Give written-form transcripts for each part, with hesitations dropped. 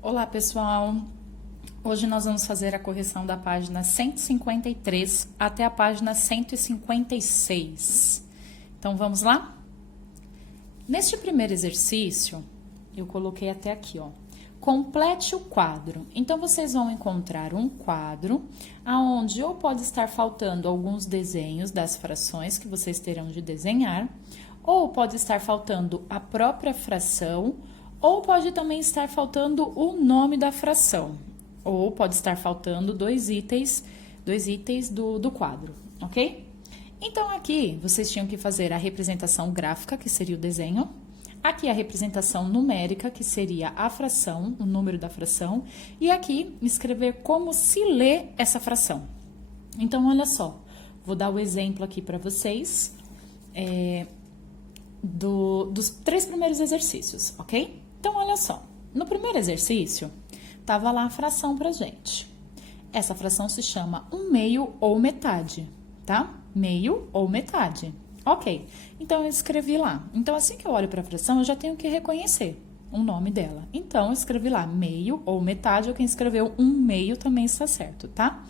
Olá, pessoal! Hoje nós vamos fazer a correção da página 153 até a página 156. Então, vamos lá? Neste primeiro exercício, eu coloquei até aqui, ó. Complete o quadro. Então, vocês vão encontrar um quadro aonde ou pode estar faltando alguns desenhos das frações que vocês terão de desenhar, ou pode estar faltando a própria fração, ou pode também estar faltando o nome da fração, ou pode estar faltando dois itens do quadro, ok? Então, aqui, vocês tinham que fazer a representação gráfica, que seria o desenho. Aqui, a representação numérica, que seria a fração, o número da fração. E aqui, escrever como se lê essa fração. Então, olha só, vou dar o exemplo aqui para vocês dos 3 primeiros exercícios, ok? Então, olha só, no primeiro exercício, tava lá a fração pra gente. Essa fração se chama 1/2 ou metade, tá? Meio ou metade. Ok, então eu escrevi lá. Então, assim que eu olho para a fração, eu já tenho que reconhecer o nome dela. Então, eu escrevi lá meio ou metade, ou quem escreveu 1/2 também está certo, tá?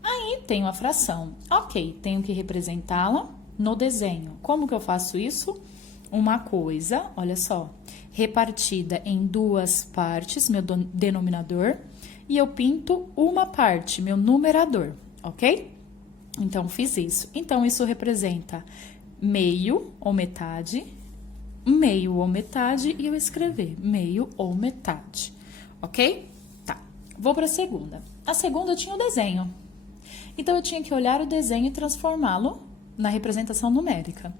Aí, tenho a fração. Ok, tenho que representá-la no desenho. Como que eu faço isso? Uma coisa, olha só, repartida em 2 partes, meu denominador, e eu pinto uma parte, meu numerador, ok? Então, fiz isso. Então, isso representa meio ou metade, meio ou metade, e eu escrever meio ou metade, ok? Tá, vou para a segunda. A segunda tinha o desenho. Então, eu tinha que olhar o desenho e transformá-lo na representação numérica.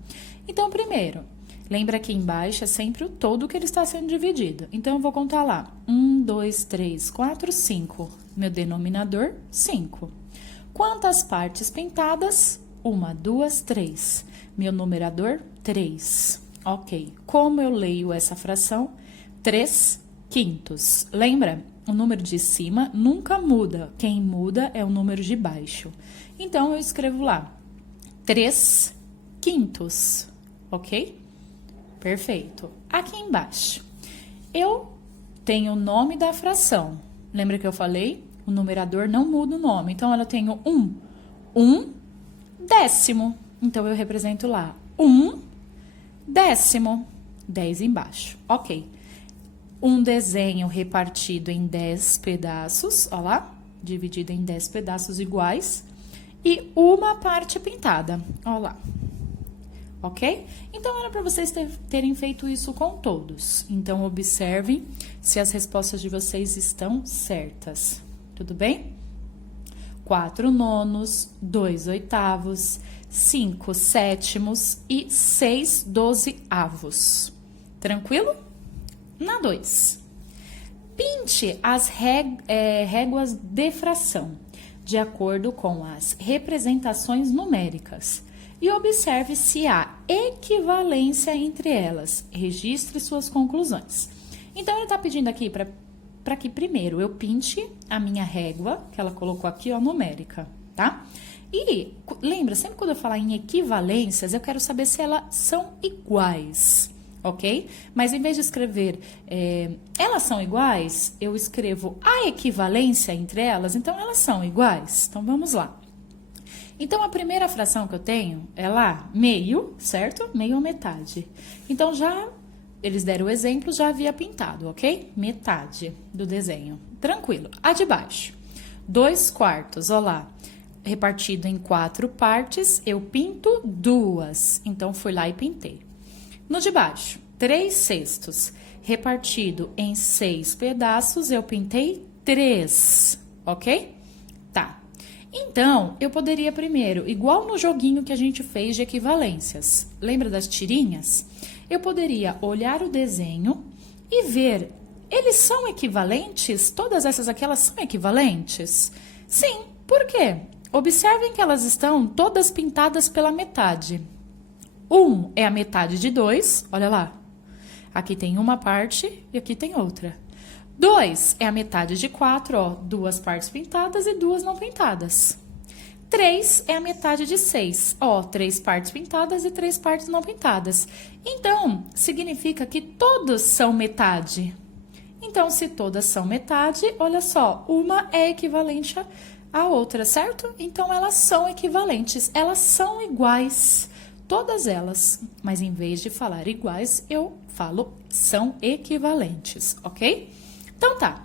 Então, primeiro, lembra que embaixo é sempre o todo que ele está sendo dividido. Então, eu vou contar lá. 1, 2, 3, 4, 5. Meu denominador, 5. Quantas partes pintadas? 1, 2, 3. Meu numerador, 3. Ok. Como eu leio essa fração? 3/5. Lembra? O número de cima nunca muda. Quem muda é o número de baixo. Então, eu escrevo lá 3/5. Ok? Perfeito. Aqui embaixo, eu tenho o nome da fração. Lembra que eu falei? O numerador não muda o nome. Então, eu tenho 1 décimo. Então, eu represento lá 1 décimo. 10 embaixo. Ok. Um desenho repartido em 10 pedaços, ó lá, dividido em 10 pedaços iguais. E uma parte pintada, ó lá. Ok? Então, era para vocês terem feito isso com todos. Então, observem se as respostas de vocês estão certas. Tudo bem? 4/9, 2/8, 5/7 e 6/12. Tranquilo? Na 2. Pinte as réguas de fração, de acordo com as representações numéricas. E observe se há equivalência entre elas. Registre suas conclusões. Então, ele está pedindo aqui para que primeiro eu pinte a minha régua, que ela colocou aqui, ó, numérica, tá? E lembra, sempre quando eu falar em equivalências, eu quero saber se elas são iguais, ok? Mas em vez de escrever elas são iguais, eu escrevo a equivalência entre elas, então elas são iguais. Então, vamos lá. Então, a primeira fração que eu tenho é lá, meio, certo? Meio ou metade. Então, eles deram o exemplo, já havia pintado, ok? Metade do desenho. Tranquilo. A de baixo, 2/4, ó lá, repartido em 4 partes, eu pinto 2. Então, fui lá e pintei. No de baixo, 3/6, repartido em 6 pedaços, eu pintei 3, ok? Tá. Então, eu poderia primeiro, igual no joguinho que a gente fez de equivalências, lembra das tirinhas? Eu poderia olhar o desenho e ver, eles são equivalentes? Todas essas aqui, elas são equivalentes? Sim, por quê? Observem que elas estão todas pintadas pela metade. 1 é a metade de 2, olha lá. Aqui tem uma parte e aqui tem outra. 2 é a metade de 4, ó, 2 partes pintadas e 2 não pintadas. 3 é a metade de 6, ó, 3 partes pintadas e 3 partes não pintadas. Então, significa que todos são metade. Então, se todas são metade, olha só, uma é equivalente à outra, certo? Então, elas são equivalentes, elas são iguais, todas elas. Mas em vez de falar iguais, eu falo são equivalentes, ok? Então, tá.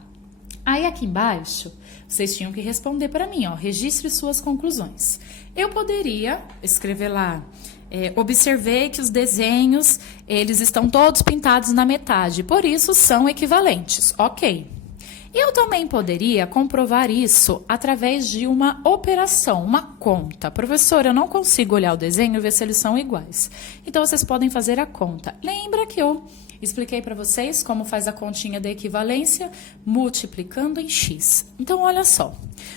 Aí, aqui embaixo, vocês tinham que responder para mim, ó, registre suas conclusões. Eu poderia escrever lá, observei que os desenhos, eles estão todos pintados na metade, por isso são equivalentes, ok. Eu também poderia comprovar isso através de uma operação, uma conta. Professora, eu não consigo olhar o desenho e ver se eles são iguais. Então, vocês podem fazer a conta. Lembra que eu expliquei para vocês como faz a continha da equivalência multiplicando em x. Então, olha só,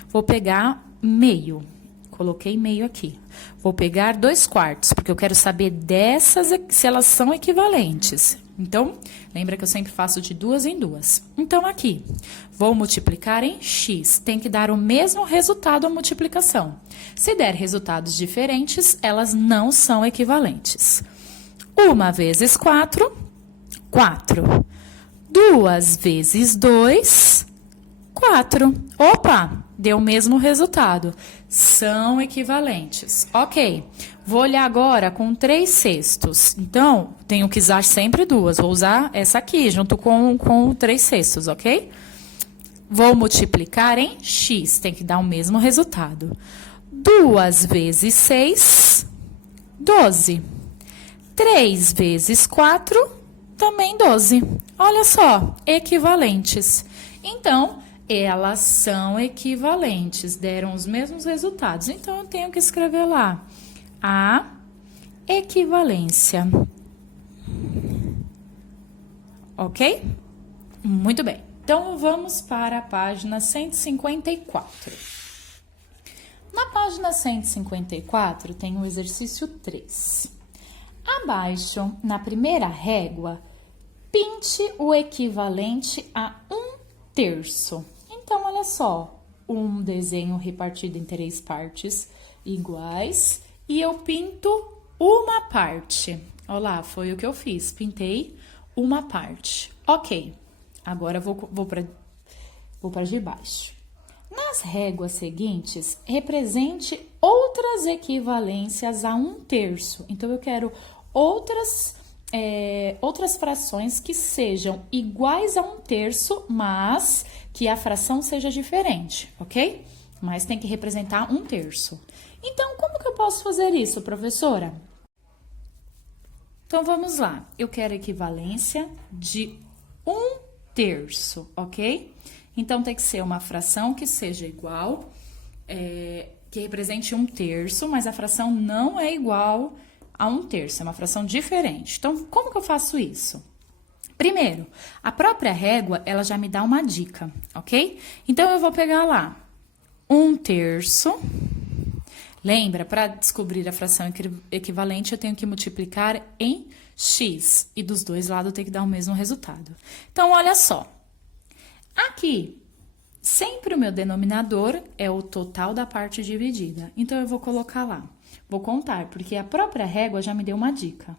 vou pegar meio, coloquei meio aqui. Vou pegar 2/4, porque eu quero saber dessas se elas são equivalentes. Então, lembra que eu sempre faço de 2 em 2. Então, aqui, vou multiplicar em x. Tem que dar o mesmo resultado a multiplicação. Se der resultados diferentes, elas não são equivalentes. 1 vezes 4, 4. 2 vezes 2, 4. Opa, deu o mesmo resultado. São equivalentes. Ok. Vou olhar agora com 3/6. Então, tenho que usar sempre duas. Vou usar essa aqui, junto com 3/6, ok? Vou multiplicar em x. Tem que dar o mesmo resultado. 2 vezes 6, 12. 3 vezes 4, também 12. Olha só, equivalentes. Então, elas são equivalentes, deram os mesmos resultados. Então, eu tenho que escrever lá a equivalência. Ok? Muito bem. Então, vamos para a página 154. Na página 154, tem o exercício 3. Abaixo, na primeira régua, pinte o equivalente a 1/3. Então, olha só, um desenho repartido em 3 partes iguais e eu pinto uma parte. Olha lá, foi o que eu fiz, pintei uma parte. Ok, agora vou para de baixo. Nas réguas seguintes, represente outras equivalências a 1/3. Então, eu quero outras frações que sejam iguais a 1/3, mas que a fração seja diferente, ok? Mas tem que representar 1/3. Então, como que eu posso fazer isso, professora? Então, vamos lá. Eu quero equivalência de 1/3, ok? Então, tem que ser uma fração que seja igual, que represente 1/3, mas a fração não é igual a 1/3, é uma fração diferente. Então, como que eu faço isso? Primeiro, a própria régua, ela já me dá uma dica, ok? Então, eu vou pegar lá 1/3. Lembra, para descobrir a fração equivalente, eu tenho que multiplicar em x. E dos dois lados tem que dar o mesmo resultado. Então, olha só. Aqui, sempre o meu denominador é o total da parte dividida. Então, eu vou colocar lá. Vou contar, porque a própria régua já me deu uma dica.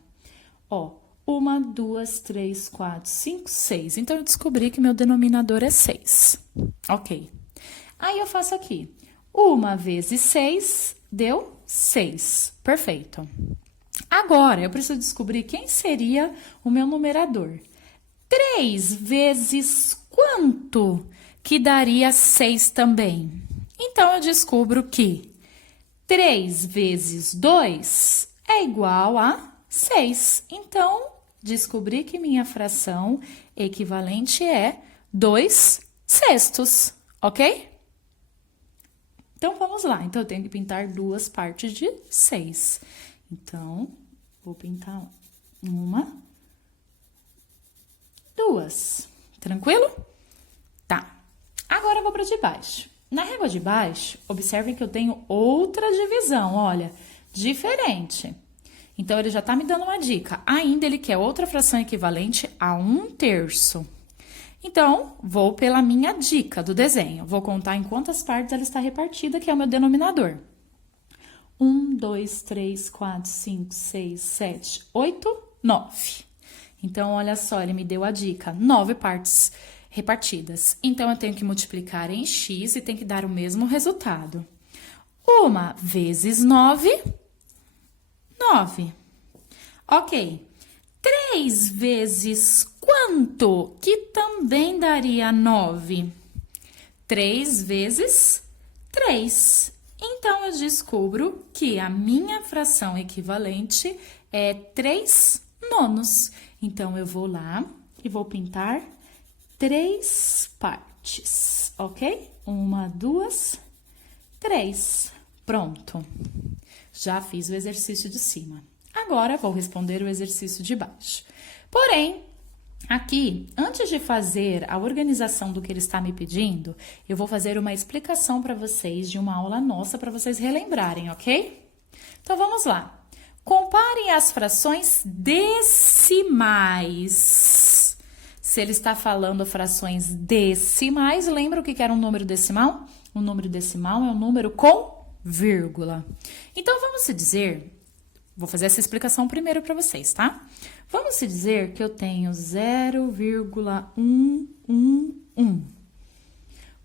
Ó, 1, 2, 3, 4, 5, 6. Então, eu descobri que meu denominador é 6. Ok. Aí, eu faço aqui. 1 vezes 6 deu 6. Perfeito. Agora, eu preciso descobrir quem seria o meu numerador. 3 vezes quanto que daria 6 também? Então, eu descubro que 3 vezes 2 é igual a 6. Então, descobri que minha fração equivalente é 2/6, ok? Então, vamos lá. Então, eu tenho que pintar duas partes de 6. Então, vou pintar 1, 2. Tranquilo? Tá. Agora, eu vou para de baixo. Na régua de baixo, observem que eu tenho outra divisão, olha, diferente. Então, ele já tá me dando uma dica. Ainda ele quer outra fração equivalente a 1/3. Então, vou pela minha dica do desenho. Vou contar em quantas partes ela está repartida, que é o meu denominador. 1, 2, 3, 4, 5, 6, 7, 8, 9. Então, olha só, ele me deu a dica. 9 partes repartidas. Então, eu tenho que multiplicar em x e tem que dar o mesmo resultado. 1 vezes 9, 9. Ok. 3 vezes quanto? Que também daria 9. 3 vezes 3. Então, eu descubro que a minha fração equivalente é 3 nonos. Então, eu vou lá e vou pintar 3 partes, ok? 1, 2, 3. Pronto. Já fiz o exercício de cima. Agora, vou responder o exercício de baixo. Porém, aqui, antes de fazer a organização do que ele está me pedindo, eu vou fazer uma explicação para vocês de uma aula nossa para vocês relembrarem, ok? Então, vamos lá. Comparem as frações decimais. Se ele está falando frações decimais, lembra o que era um número decimal? O número decimal é um número com vírgula. Então, vamos se dizer... Vou fazer essa explicação primeiro para vocês, tá? Vamos se dizer que eu tenho 0,111.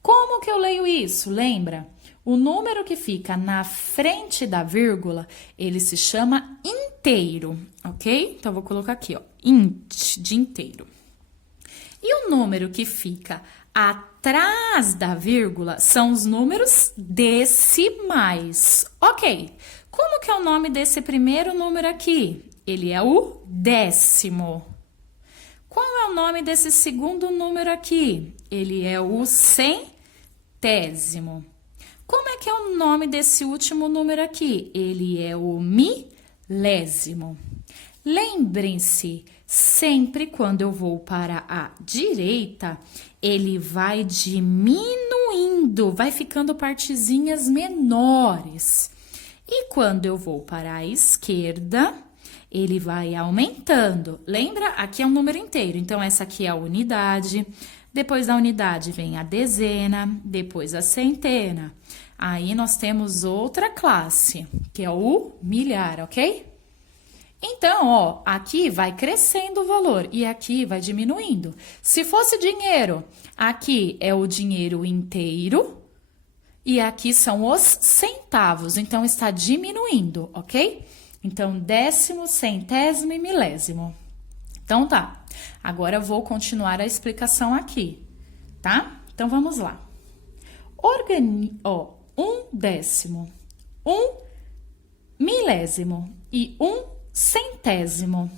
Como que eu leio isso? Lembra? O número que fica na frente da vírgula, ele se chama inteiro, ok? Então, vou colocar aqui, ó, int, de inteiro. E o número que fica atrás da vírgula são os números decimais, ok? Como que é o nome desse primeiro número aqui? Ele é o décimo. Qual é o nome desse segundo número aqui? Ele é o centésimo. Como é que é o nome desse último número aqui? Ele é o milésimo. Lembrem-se, sempre quando eu vou para a direita, ele vai diminuindo, vai ficando partezinhas menores. E quando eu vou para a esquerda, ele vai aumentando. Lembra? Aqui é um número inteiro, então essa aqui é a unidade. Depois da unidade vem a dezena, depois a centena. Aí nós temos outra classe, que é o milhar, ok? Então, ó, aqui vai crescendo o valor e aqui vai diminuindo. Se fosse dinheiro, aqui é o dinheiro inteiro. E aqui são os centavos, então está diminuindo, ok? Então, décimo, centésimo e milésimo. Então, tá. Agora, eu vou continuar a explicação aqui, tá? Então, vamos lá. Um décimo, um milésimo e um centésimo.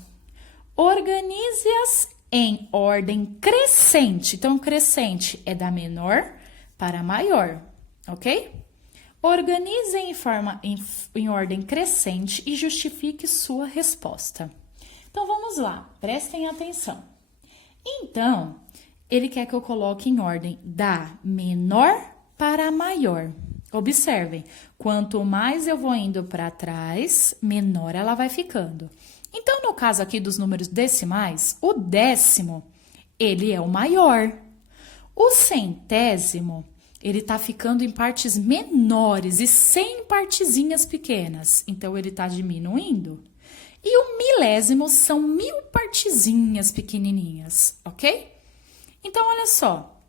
Organize-as em ordem crescente. Então, crescente é da menor para a maior. Ok? Organize em ordem crescente e justifique sua resposta. Então, vamos lá. Prestem atenção. Então, ele quer que eu coloque em ordem da menor para a maior. Observem, quanto mais eu vou indo para trás, menor ela vai ficando. Então, no caso aqui dos números decimais, o décimo, ele é o maior. O centésimo... ele tá ficando em partes menores e sem partezinhas pequenas. Então, ele tá diminuindo. E o milésimo são 1000 partezinhas pequenininhas, ok? Então, olha só.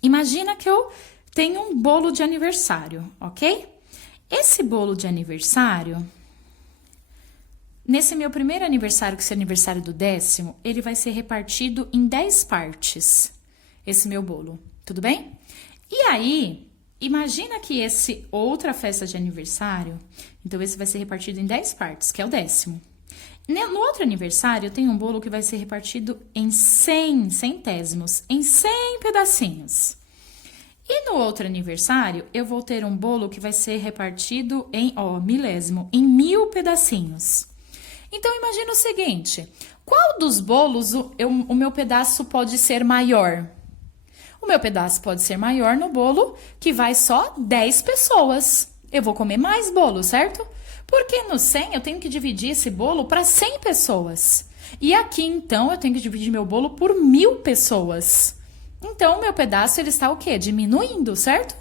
Imagina que eu tenho um bolo de aniversário, ok? Esse bolo de aniversário, nesse meu primeiro aniversário, que é o aniversário do décimo, ele vai ser repartido em 10 partes, esse meu bolo, tudo bem? E aí, imagina que esse outra festa de aniversário, então esse vai ser repartido em 10 partes, que é o décimo. No outro aniversário, eu tenho um bolo que vai ser repartido em 100 centésimos, em 100 pedacinhos. E no outro aniversário, eu vou ter um bolo que vai ser repartido em, milésimo, em 1000 pedacinhos. Então, imagina o seguinte, qual dos bolos o meu pedaço pode ser maior? O meu pedaço pode ser maior no bolo que vai só 10 pessoas. Eu vou comer mais bolo, certo? Porque no 100 eu tenho que dividir esse bolo para 100 pessoas. E aqui, então, eu tenho que dividir meu bolo por 1000 pessoas. Então, o meu pedaço, ele está o quê? Diminuindo, certo?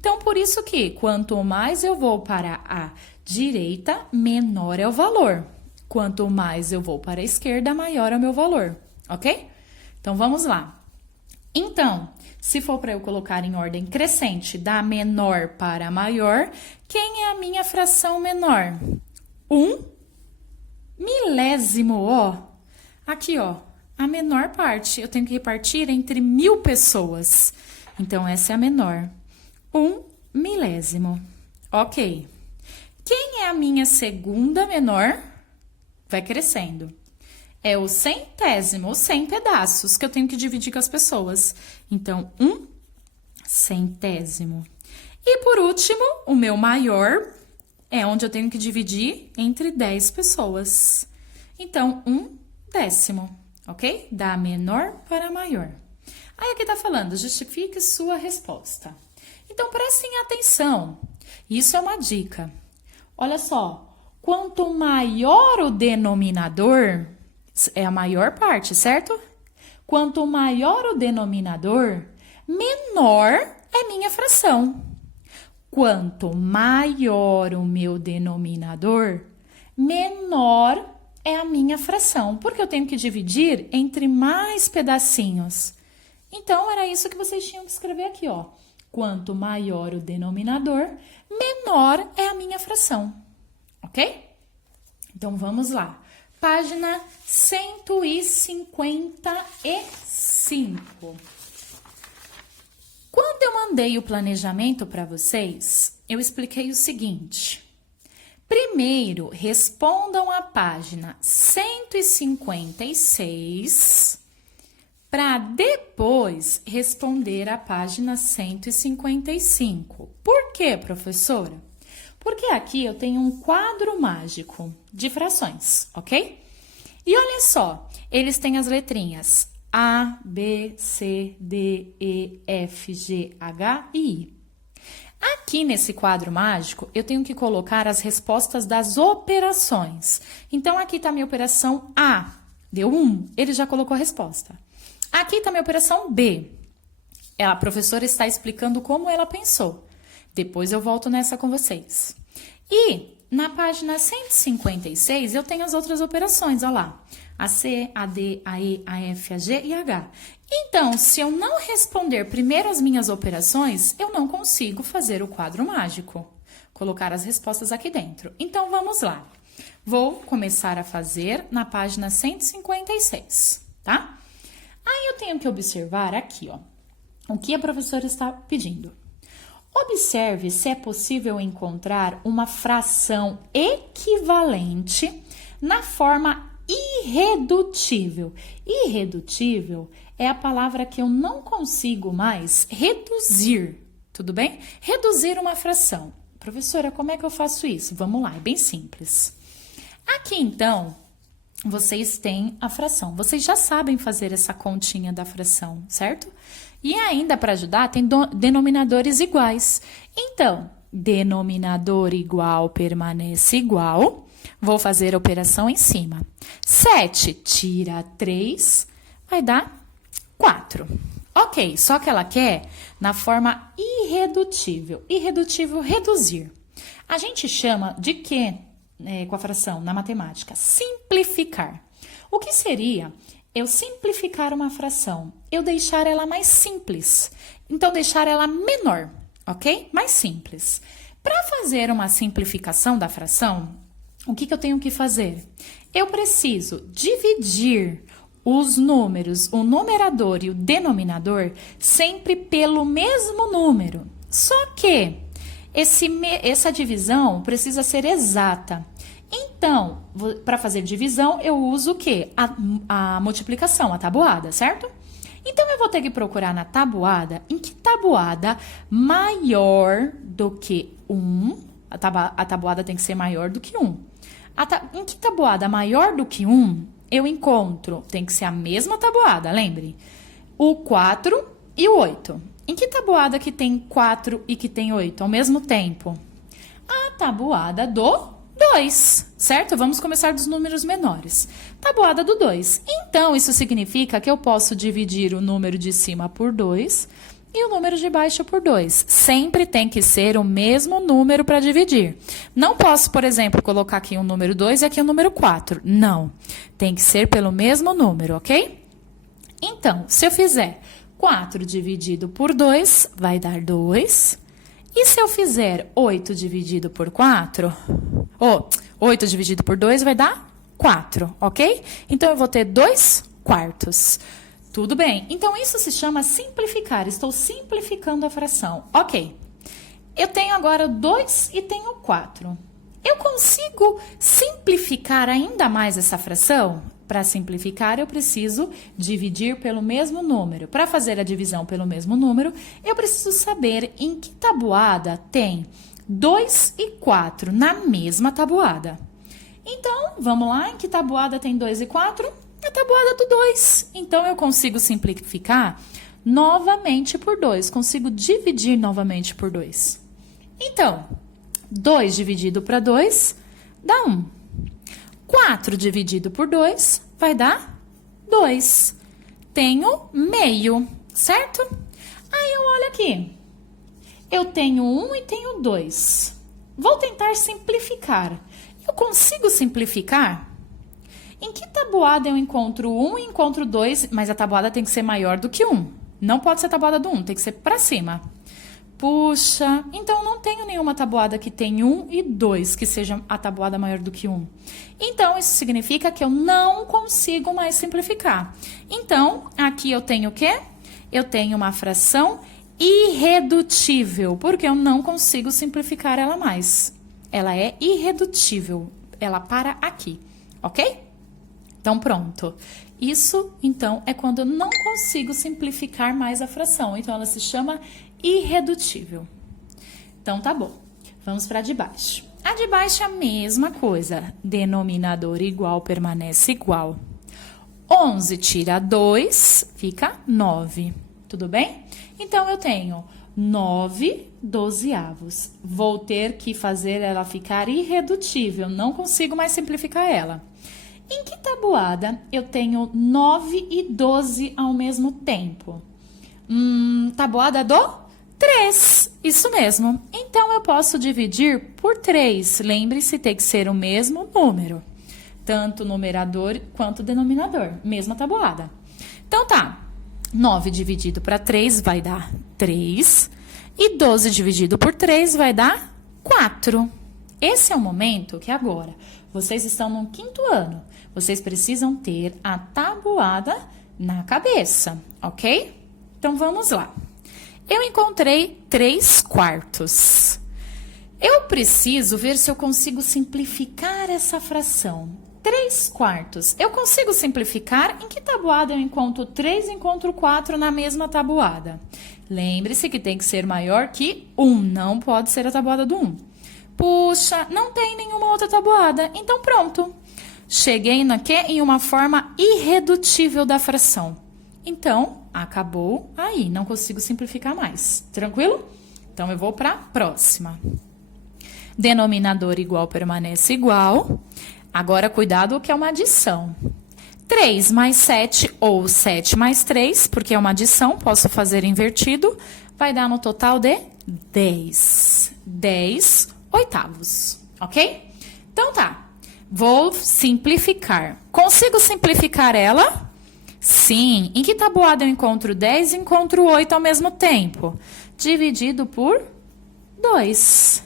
Então, por isso que quanto mais eu vou para a direita, menor é o valor. Quanto mais eu vou para a esquerda, maior é o meu valor, ok? Então, vamos lá. Então, se for para eu colocar em ordem crescente, da menor para a maior, quem é a minha fração menor? 1/1000, ó. Aqui, ó, a menor parte. Eu tenho que repartir entre 1000 pessoas. Então, essa é a menor. 1/1000. Ok. Quem é a minha segunda menor? Vai crescendo. É o centésimo, os 100 pedaços que eu tenho que dividir com as pessoas. Então, 1/100º. E por último, o meu maior é onde eu tenho que dividir entre 10 pessoas. Então, 1/10, ok? Da menor para a maior. Aí aqui tá falando, justifique sua resposta. Então, prestem atenção. Isso é uma dica. Olha só, quanto maior o denominador, é a maior parte, certo? Quanto maior o denominador, menor é minha fração. Quanto maior o meu denominador, menor é a minha fração, porque eu tenho que dividir entre mais pedacinhos. Então, era isso que vocês tinham que escrever aqui, ó. Quanto maior o denominador, menor é a minha fração, ok? Então, vamos lá. Página 155. Quando eu mandei o planejamento para vocês, eu expliquei o seguinte. Primeiro, respondam a página 156 para depois responder a página 155. Por quê, professora? Porque aqui eu tenho um quadro mágico de frações, ok? E olha só, eles têm as letrinhas A, B, C, D, E, F, G, H e I. Aqui nesse quadro mágico, eu tenho que colocar as respostas das operações. Então, aqui está a minha operação A, deu 1, ele já colocou a resposta. Aqui está a minha operação B, a professora está explicando como ela pensou. Depois eu volto nessa com vocês. E na página 156 eu tenho as outras operações, olha lá. A C, a D, a E, a F, a G e a H. Então, se eu não responder primeiro as minhas operações, eu não consigo fazer o quadro mágico. Colocar as respostas aqui dentro. Então, vamos lá. Vou começar a fazer na página 156, tá? Aí eu tenho que observar aqui, ó, o que a professora está pedindo. Observe se é possível encontrar uma fração equivalente na forma irredutível. Irredutível é a palavra que eu não consigo mais reduzir, tudo bem? Reduzir uma fração. Professora, como é que eu faço isso? Vamos lá, é bem simples. Aqui, então, vocês têm a fração. Vocês já sabem fazer essa continha da fração, certo? E ainda, para ajudar, tem denominadores iguais. Então, denominador igual permanece igual. Vou fazer a operação em cima. 7 tira 3, vai dar 4. Ok, só que ela quer na forma irredutível. Irredutível, reduzir. A gente chama de quê com a fração na matemática? Simplificar. O que seria eu simplificar uma fração? Eu deixar ela mais simples. Então, deixar ela menor, ok? Mais simples. Para fazer uma simplificação da fração, o que eu tenho que fazer? Eu preciso dividir os números, o numerador e o denominador, sempre pelo mesmo número. Só que essa divisão precisa ser exata. Então, para fazer divisão, eu uso o quê? A multiplicação, a tabuada, certo? Então, eu vou ter que procurar na tabuada, em que tabuada maior do que 1, a tabuada tem que ser maior do que 1. Em que tabuada maior do que 1, eu encontro, tem que ser a mesma tabuada, lembre, o 4 e o 8. Em que tabuada que tem 4 e que tem 8 ao mesmo tempo? A tabuada do 2, certo? Vamos começar dos números menores. Tabuada do 2. Então, isso significa que eu posso dividir o número de cima por 2 e o número de baixo por 2. Sempre tem que ser o mesmo número para dividir. Não posso, por exemplo, colocar aqui um número 2 e aqui um número 4. Não. Tem que ser pelo mesmo número, ok? Então, se eu fizer 4 dividido por 2 vai dar 2. E se eu fizer 8 dividido por 4, 8 dividido por 2 vai dar 4, ok? Então, eu vou ter 2 quartos. Tudo bem. Então, isso se chama simplificar. Estou simplificando a fração. Ok. Eu tenho agora 2 e tenho 4. Eu consigo simplificar ainda mais essa fração? Para simplificar, eu preciso dividir pelo mesmo número. Para fazer a divisão pelo mesmo número, eu preciso saber em que tabuada tem 2 e 4 na mesma tabuada. Então, vamos lá, em que tabuada tem 2 e 4? A tabuada do 2. Então, eu consigo simplificar novamente por 2. Consigo dividir novamente por 2. Então, 2 dividido para 2 dá 1. 4 dividido por 2 vai dar 2. Tenho meio, certo? Aí eu olho aqui. Eu tenho 1 e tenho 2. Vou tentar simplificar. Eu consigo simplificar? Em que tabuada eu encontro 1 e encontro 2, mas a tabuada tem que ser maior do que 1? Não pode ser a tabuada do 1, tem que ser para cima. Puxa, então não tenho nenhuma tabuada que tem 1 e 2, que seja a tabuada maior do que 1. Então, isso significa que eu não consigo mais simplificar. Então, aqui eu tenho o quê? Eu tenho uma fração irredutível, porque eu não consigo simplificar ela mais. Ela é irredutível, ela para aqui, ok? Então, pronto. Isso, então, é quando eu não consigo simplificar mais a fração. Então, ela se chama irredutível. Então, tá bom. Vamos para a de baixo. A de baixo é a mesma coisa. Denominador igual permanece igual. 11 tira 2, fica 9. Tudo bem? Então, eu tenho 9 dozeavos. Vou ter que fazer ela ficar irredutível. Não consigo mais simplificar ela. Em que tabuada eu tenho 9 e 12 ao mesmo tempo? Tabuada do 3, isso mesmo. Então, eu posso dividir por 3. Lembre-se, tem que ser o mesmo número. Tanto numerador quanto denominador. Mesma tabuada. Então, tá. 9 dividido para 3 vai dar 3. E 12 dividido por 3 vai dar 4. Esse é o momento que agora vocês estão no 5º ano. Vocês precisam ter a tabuada na cabeça, ok? Então, vamos lá. Eu encontrei 3 quartos. Eu preciso ver se eu consigo simplificar essa fração. 3 quartos. Eu consigo simplificar? Em que tabuada eu encontro 3 e encontro 4 na mesma tabuada? Lembre-se que tem que ser maior que 1. Não pode ser a tabuada do 1. Puxa, não tem nenhuma outra tabuada. Então, pronto. Cheguei em uma forma irredutível da fração. Então, acabou aí. Não consigo simplificar mais. Tranquilo? Então, eu vou para a próxima. Denominador igual permanece igual. Agora, cuidado que é uma adição. 3 mais 7 ou 7 mais 3, porque é uma adição, posso fazer invertido, vai dar no total de 10. 10 oitavos, ok? Então, tá. Vou simplificar. Consigo simplificar ela? Sim. Em que tabuada eu encontro 10 e encontro 8 ao mesmo tempo? Dividido por 2.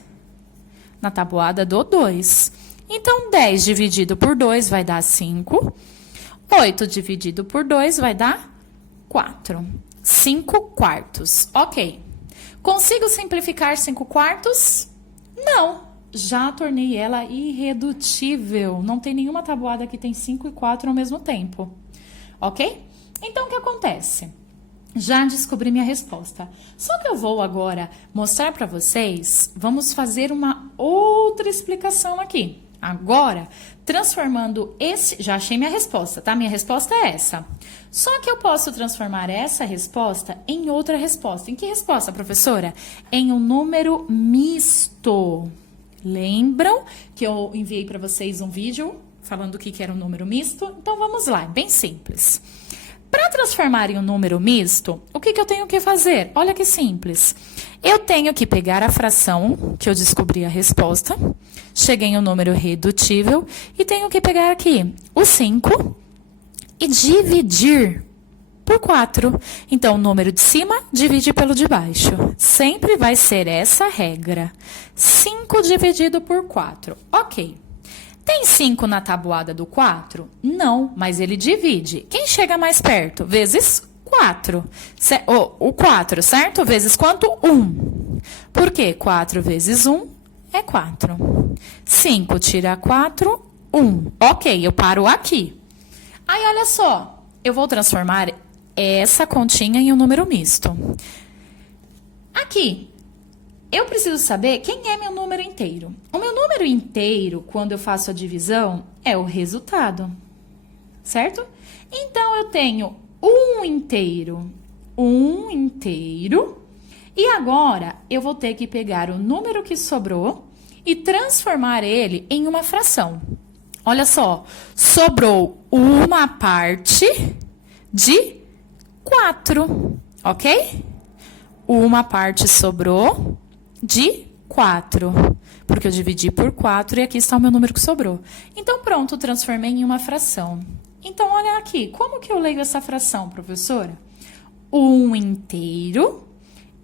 Na tabuada do 2. Então, 10 dividido por 2 vai dar 5. 8 dividido por 2 vai dar 4. 5 quartos. Ok. Consigo simplificar 5 quartos? Não. Já tornei ela irredutível. Não tem nenhuma tabuada que tem 5 e 4 ao mesmo tempo. Ok? Então, o que acontece? Já descobri minha resposta. Só que eu vou agora mostrar para vocês, vamos fazer uma outra explicação aqui. Agora, transformando esse... Já achei minha resposta, tá? Minha resposta é essa. Só que eu posso transformar essa resposta em outra resposta. Em que resposta, professora? Em um número misto. Lembram que eu enviei para vocês um vídeo falando o que era um número misto? Então, vamos lá, é bem simples. Para transformar em um número misto, o que eu tenho que fazer? Olha que simples. Eu tenho que pegar a fração, que eu descobri a resposta, cheguei em um número redutível, e tenho que pegar aqui o 5 e dividir por 4. Então, o número de cima divide pelo de baixo. Sempre vai ser essa a regra. 5 dividido por 4. Ok. Tem 5 na tabuada do 4? Não, mas ele divide. Quem chega mais perto? Vezes 4. O 4, certo? Vezes quanto? 1. Por quê? 4 vezes 1 é 4. 5 tira 4, 1. Ok, eu paro aqui. Aí, olha só. Eu vou transformar essa continha em um número misto. Aqui. Eu preciso saber quem é meu número inteiro. O meu número inteiro, quando eu faço a divisão, é o resultado, certo? Então, eu tenho um inteiro, e agora eu vou ter que pegar o número que sobrou e transformar ele em uma fração. Olha só, sobrou uma parte de 4, ok? Uma parte sobrou de 4, porque eu dividi por 4 e aqui está o meu número que sobrou. Então, pronto, transformei em uma fração. Então, olha aqui, como que eu leio essa fração, professora? 1 inteiro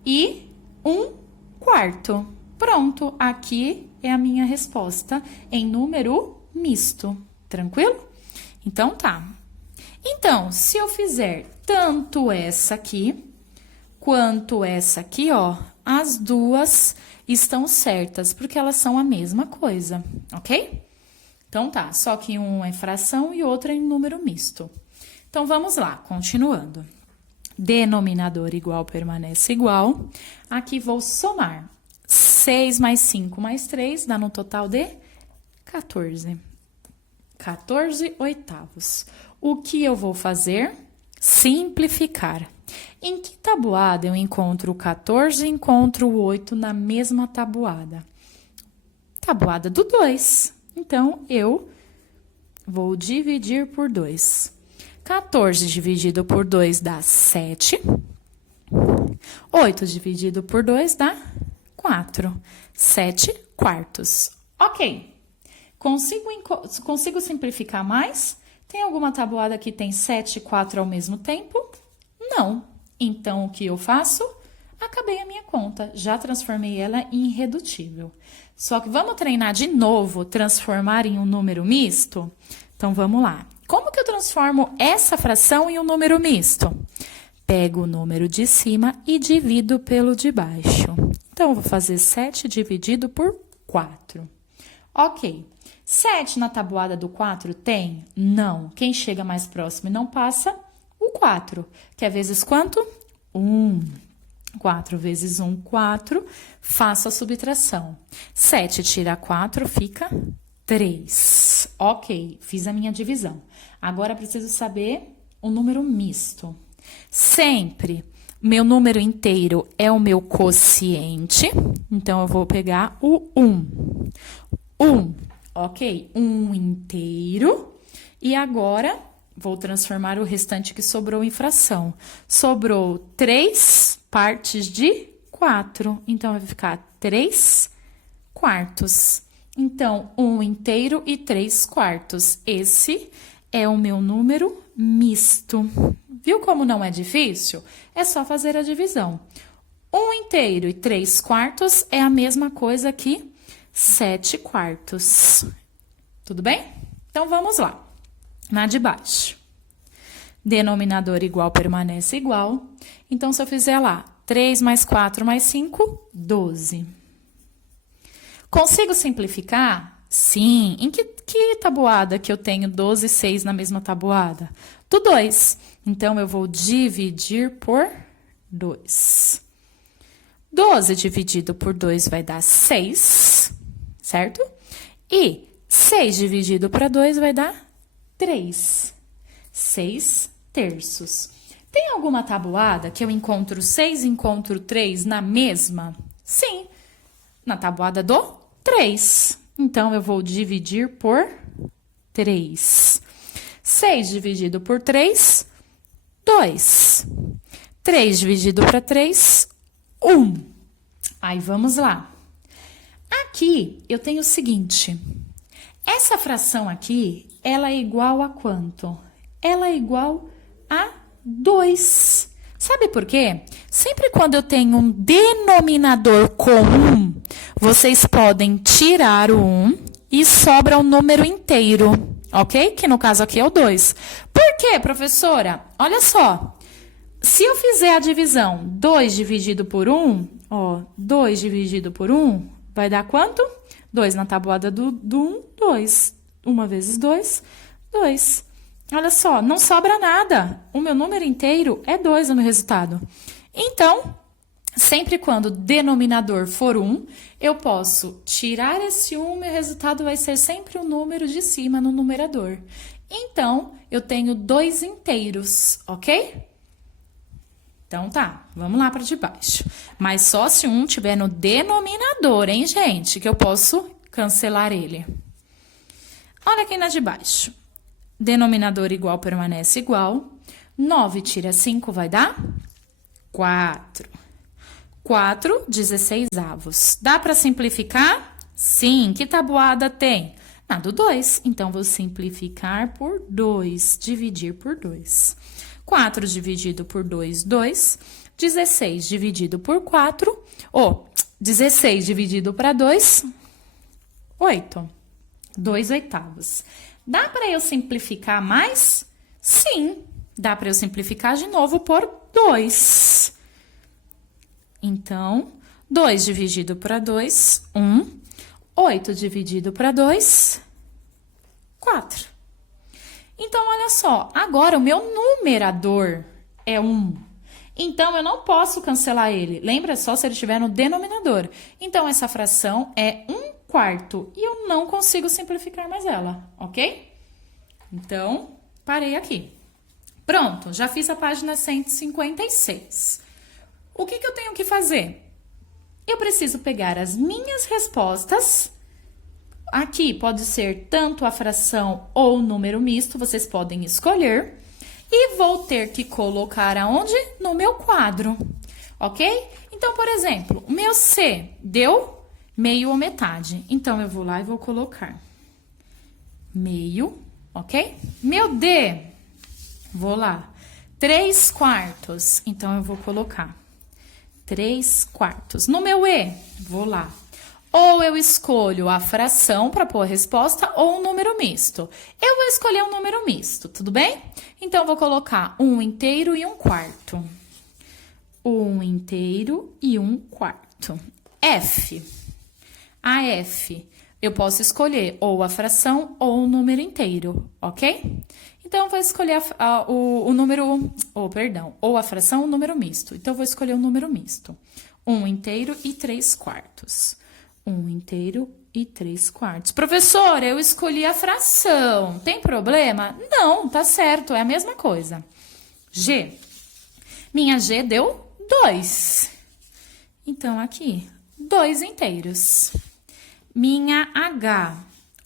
e 1/4. Pronto, aqui é a minha resposta em número misto. Tranquilo? Então, tá. Então, se eu fizer tanto essa aqui quanto essa aqui, ó, as duas estão certas, porque elas são a mesma coisa, ok? Então, tá, só que um é fração e outro é em número misto. Então, vamos lá, continuando. Denominador igual permanece igual. Aqui vou somar. 6 mais 5 mais 3 dá no total de 14. 14 oitavos. O que eu vou fazer? Simplificar. Em que tabuada eu encontro o 14 e encontro o 8 na mesma tabuada? Tabuada do 2. Então, eu vou dividir por 2. 14 dividido por 2 dá 7. 8 dividido por 2 dá 4. 7/4. Ok. Consigo simplificar mais? Tem alguma tabuada que tem 7 e 4 ao mesmo tempo? Não. Então, o que eu faço? Acabei a minha conta. Já transformei ela em irredutível. Só que vamos treinar de novo, transformar em um número misto? Então, vamos lá. Como que eu transformo essa fração em um número misto? Pego o número de cima e divido pelo de baixo. Então, eu vou fazer 7 dividido por 4. Ok. 7 na tabuada do 4 tem? Não. Quem chega mais próximo e não passa? O 4. Que é vezes quanto? 1. 4 vezes 1, 4. Faço a subtração. 7 tira 4, fica 3. Ok, fiz a minha divisão. Agora, preciso saber o número misto. Sempre, meu número inteiro é o meu quociente. Então, eu vou pegar o 1. 1, ok? 1 inteiro. E agora, vou transformar o restante que sobrou em fração. Sobrou 3 partes de 4. Então, vai ficar 3/4. Então, 1 inteiro e 3/4. Esse é o meu número misto. Viu como não é difícil? É só fazer a divisão. 1 inteiro e 3/4 é a mesma coisa que 7/4. Tudo bem? Então, vamos lá. Na de baixo. Denominador igual permanece igual. Então, se eu fizer lá 3 mais 4 mais 5, 12. Consigo simplificar? Sim. Em que tabuada que eu tenho 12 e 6 na mesma tabuada? Do 2. Então, eu vou dividir por 2. 12 dividido por 2 vai dar 6, certo? E 6 dividido para 2 vai dar 3. 6/3. Tem alguma tabuada que eu encontro 6 e encontro 3 na mesma? Sim, na tabuada do 3. Então, eu vou dividir por 3. 6 dividido por 3, 2. 3 dividido para 3, 1. Aí, vamos lá. Aqui, eu tenho o seguinte. Essa fração aqui, ela é igual a quanto? Ela é igual a 2. Sabe por quê? Sempre quando eu tenho um denominador comum, vocês podem tirar o 1 e sobra o número inteiro, ok? Que no caso aqui é o 2. Por quê, professora? Olha só. Se eu fizer a divisão 2 dividido por 1, ó, 2 dividido por 1, vai dar quanto? 2 na tabuada do 1, 2. 1 vezes 2, 2. Olha só, não sobra nada. O meu número inteiro é 2 no meu resultado. Então, sempre quando o denominador for 1, eu posso tirar esse 1, meu resultado vai ser sempre o número de cima no numerador. Então, eu tenho 2 inteiros, ok? Então, tá, vamos lá para de baixo. Mas só se 1 tiver no denominador, hein, gente? Que eu posso cancelar ele. Olha aqui na de baixo. Denominador igual permanece igual. 9 tira 5 vai dar 4. 4, 16avos. Dá para simplificar? Sim. Que tabuada tem? Na do 2. Então, vou simplificar por 2. Dividir por 2. 4 dividido por 2, 2. 16 dividido por 4. 16 dividido para 2, 8. 2 oitavos. Dá para eu simplificar mais? Sim. Dá para eu simplificar de novo por 2. Então, 2 dividido para 2, 1. 8 dividido para 2, 4. Então, olha só. Agora, o meu numerador é 1. Então, eu não posso cancelar ele. Lembra só se ele estiver no denominador. Então, essa fração é 1/4. E eu não consigo simplificar mais ela, ok? Então, parei aqui. Pronto, já fiz a página 156. O que eu tenho que fazer? Eu preciso pegar as minhas respostas. Aqui pode ser tanto a fração ou o número misto, vocês podem escolher. E vou ter que colocar aonde? No meu quadro, ok? Então, por exemplo, o meu C deu meio ou metade. Então, eu vou lá e vou colocar meio, ok? Meu D, vou lá, 3/4. Então, eu vou colocar 3/4. No meu E, vou lá. Ou eu escolho a fração para pôr a resposta ou um número misto. Eu vou escolher um número misto, tudo bem? Então, eu vou colocar 1 inteiro e 1/4. 1 inteiro e 1/4. F. A F, eu posso escolher ou a fração ou o número inteiro, ok? Então, eu vou escolher o número, ou a fração ou o número misto. Então, eu vou escolher o número misto. 1 inteiro e 3/4. 1 inteiro e 3/4. Professora, eu escolhi a fração. Tem problema? Não, tá certo, é a mesma coisa. G. Minha G deu 2. Então, aqui, 2 inteiros. Minha H,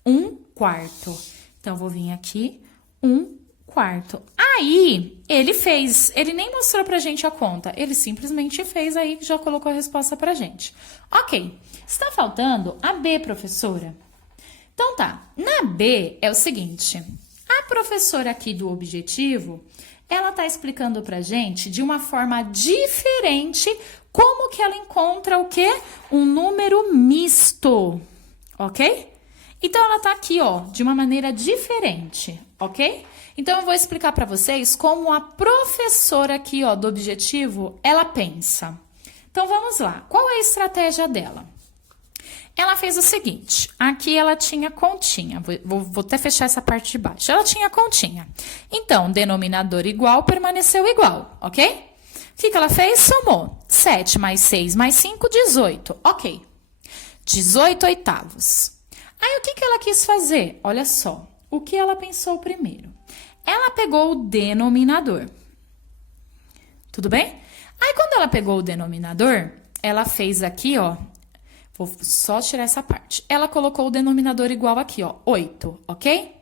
1/4. Então, vou vir aqui, 1/4. Aí, ele nem mostrou pra gente a conta, ele simplesmente fez aí, já colocou a resposta pra gente. Ok, está faltando a B, professora. Então tá, na B é o seguinte, a professora aqui do objetivo, ela tá explicando pra gente de uma forma diferente como que ela encontra o quê? Um número misto, ok? Então, ela tá aqui, ó, de uma maneira diferente, ok? Então, eu vou explicar para vocês como a professora aqui, ó, do objetivo, ela pensa. Então, vamos lá. Qual é a estratégia dela? Ela fez o seguinte, aqui ela tinha continha, vou até fechar essa parte de baixo. Ela tinha continha. Então, denominador igual permaneceu igual, ok? O que ela fez? Somou. 7 mais 6 mais 5, 18, ok. 18 oitavos. Aí, o que ela quis fazer? Olha só, o que ela pensou primeiro? Ela pegou o denominador. Tudo bem? Aí, quando ela pegou o denominador, ela fez aqui, ó, vou só tirar essa parte. Ela colocou o denominador igual aqui, ó, 8, ok?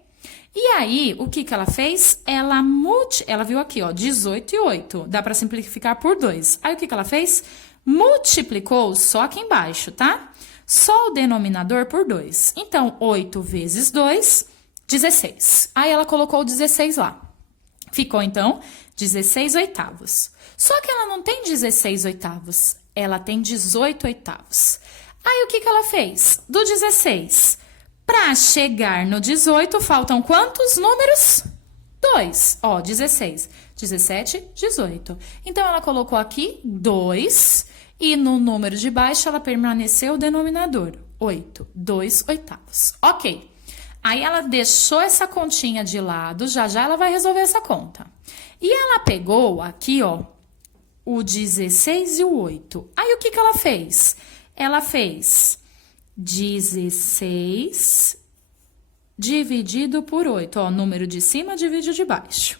E aí, o que ela fez? Ela viu aqui, ó, 18 e 8. Dá para simplificar por 2. Aí, o que ela fez? Multiplicou só aqui embaixo, tá? Só o denominador por 2. Então, 8 vezes 2, 16. Aí, ela colocou o 16 lá. Ficou, então, 16 oitavos. Só que ela não tem 16 oitavos, ela tem 18 oitavos. Aí, o que ela fez? Do 16, para chegar no 18, faltam quantos números? 2. Ó, 16, 17, 18. Então, ela colocou aqui 2 e no número de baixo ela permaneceu o denominador, 8, 2 oitavos. Ok. Aí, ela deixou essa continha de lado, já já ela vai resolver essa conta. E ela pegou aqui, ó, o 16 e o 8. Aí, o que ela fez? Ela fez 16 dividido por 8. Ó, número de cima divide o de baixo.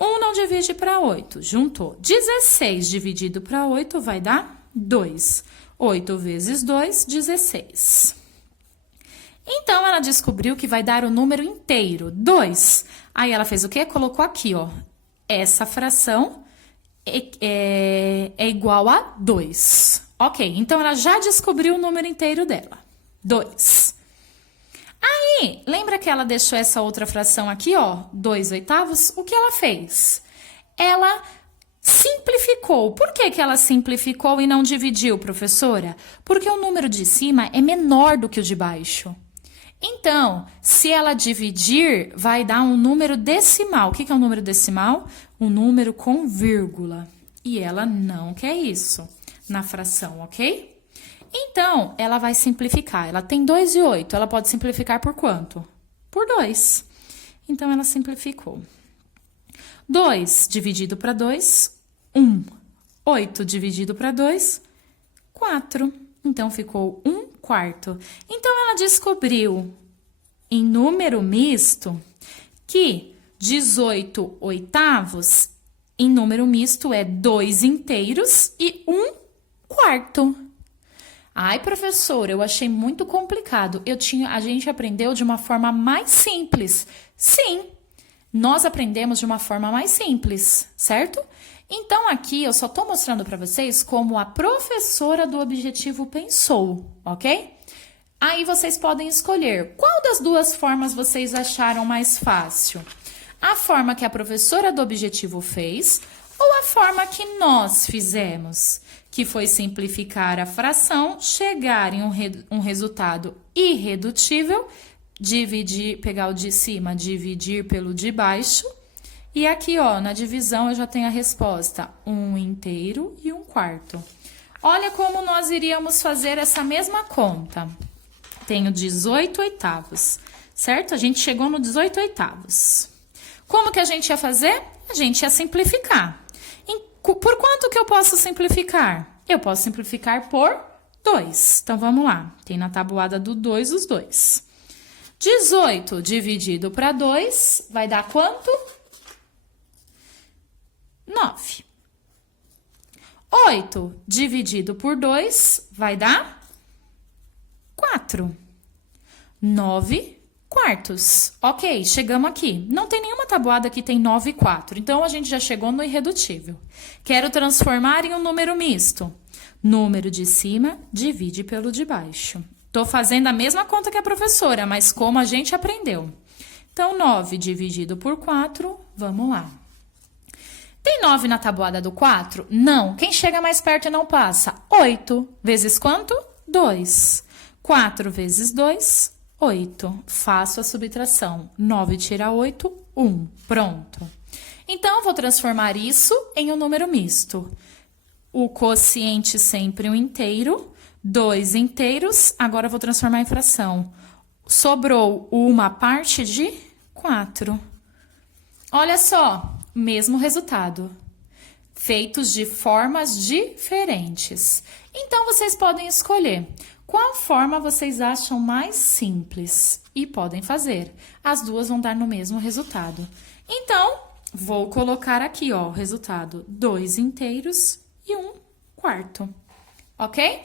1 não divide para 8, juntou. 16 dividido para 8 vai dar 2. 8 vezes 2, 16. Então, ela descobriu que vai dar o número inteiro, 2. Aí, ela fez o quê? Colocou aqui, ó. Essa fração é igual a 2. Ok, então ela já descobriu o número inteiro dela, 2. Aí, lembra que ela deixou essa outra fração aqui, ó, 2 oitavos? O que ela fez? Ela simplificou. Por que ela simplificou e não dividiu, professora? Porque o número de cima é menor do que o de baixo. Então, se ela dividir, vai dar um número decimal. O que é um número decimal? Um número com vírgula. E ela não quer isso na fração, ok? Então, ela vai simplificar. Ela tem 2 e 8. Ela pode simplificar por quanto? Por 2. Então, ela simplificou. 2 dividido para 2, 1. 8 dividido para 2, 4. Então, ficou 1 quarto. Então, ela descobriu em número misto que 18 oitavos em número misto é 2 inteiros e 1 quarto. Ai, professora, eu achei muito complicado. A gente aprendeu de uma forma mais simples. Sim, nós aprendemos de uma forma mais simples, certo? Então, aqui eu só tô mostrando para vocês como a professora do objetivo pensou, ok? Aí vocês podem escolher qual das duas formas vocês acharam mais fácil. A forma que a professora do objetivo fez ou a forma que nós fizemos, que foi simplificar a fração, chegar em um resultado irredutível, pegar o de cima, dividir pelo de baixo. E aqui, ó, na divisão eu já tenho a resposta, 1 inteiro e 1 quarto. Olha como nós iríamos fazer essa mesma conta. Tenho 18 oitavos, certo? A gente chegou no 18 oitavos. Como que a gente ia fazer? A gente ia simplificar. Por quanto que eu posso simplificar? Eu posso simplificar por 2. Então, vamos lá. Tem na tabuada do 2 os 2. 18 dividido para 2 vai dar quanto? 9. 8 dividido por 2 vai dar 4. 9 quartos. Ok, chegamos aqui. Não tem nenhuma tabuada que tem 9 e 4, então a gente já chegou no irredutível. Quero transformar em um número misto. Número de cima divide pelo de baixo. Tô fazendo a mesma conta que a professora, mas como a gente aprendeu. Então, 9 dividido por 4, vamos lá. Tem 9 na tabuada do 4? Não. Quem chega mais perto e não passa? 8. Vezes quanto? 2. 4 vezes 2, 8. Faço a subtração. 9 tira 8, 1. Pronto. Então, vou transformar isso em um número misto. O quociente sempre um inteiro, 2 inteiros. Agora, vou transformar em fração. Sobrou uma parte de 4. Olha só. Mesmo resultado, feitos de formas diferentes. Então, vocês podem escolher qual forma vocês acham mais simples e podem fazer. As duas vão dar no mesmo resultado. Então, vou colocar aqui, ó, o resultado: 2 inteiros e 1 quarto. Ok?